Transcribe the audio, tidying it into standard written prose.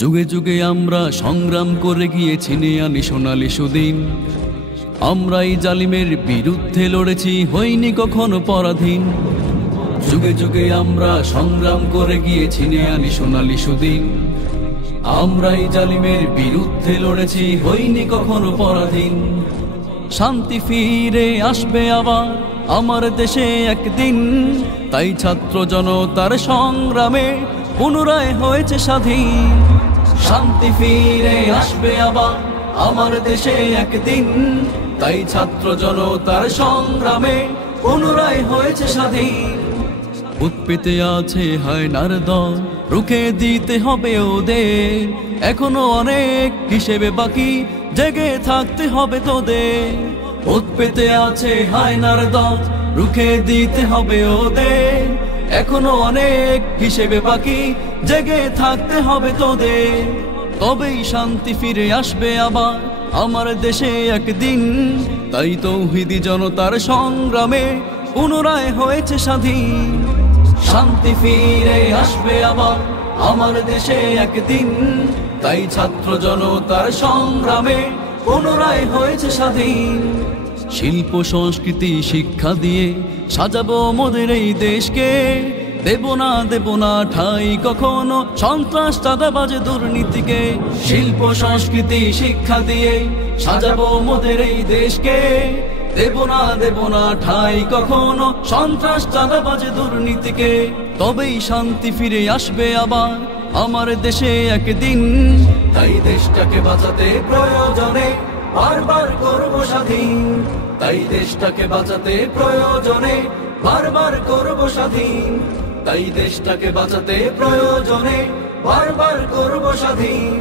যুগে যুগে আমরা সংগ্রাম করে গিয়ে ছিনে আনি সোনালি সুদিন। আমরা এই জালিমের বিরুদ্ধে লড়েছি, হইনি কখনো পরাধীন। যুগে যুগে আমরা সংগ্রাম করে গিয়ে ছিনে আনি সোনালি সুদিন। আমরা এই জালিমের বিরুদ্ধে লড়েছি, হইনি কখনো পরাধীন। শান্তি ফিরে আসবে আবার আমার দেশে একদিন, তাই ছাত্র জনতার সংগ্রামে পুনরায় হয়েছে স্বাধীন। শান্তি ফিরে আসবে আবার আমার দেশে একদিন, তাই ছাত্র জনতার সংগ্রামে পুনরায় হয়েছে স্বাধীন। উৎপেতে আছে হায়নার দল, রুখে দিতে হবে ওদের। এখনো অনেক হিসেবে বাকি, জেগে থাকতে হবে তোদের। উৎপেতে আছে হায়নার দল, রুখে দিতে হবে ওদের। এখনো অনেক হিসেবে বাকি, জেগে থাকতে হবে তোদের। তবেই শান্তি ফিরে আসবে আবার আমার দেশে একদিন, তাই তৌহিদি জনতার সংগ্রামে পুনরায় হয়েছে স্বাধীন। শান্তি ফিরে আসবে আবার আমার দেশে একদিন, তাই ছাত্র জনতার সংগ্রামে পুনরায় হয়েছে স্বাধীন। শিল্প সংস্কৃতি শিক্ষা দিয়ে সাজাবো মোদের এই দেশকে, দেব না ঠাই কখনো সন্ত্রাস চাঁদাবাজ দুর্নীতিকে। শিল্প সংস্কৃতি শিক্ষা দিয়ে সাজাবো মোদের এই দেশকে, দেব না ঠাই কখনো সন্ত্রাস চাঁদাবাজ দুর্নীতিকে। তবেই শান্তি ফিরে আসবে আবার আমার দেশে একদিন, তাই দেশটাকে বাঁচাতে প্রয়োজনে বারবার করব স্বাধীন। তাই দেশটাকে বাঁচাতে প্রয়োজনে বারবার করব স্বাধীন। তাই দেশটাকে বাঁচাতে প্রয়োজনে বারবার করব স্বাধীন।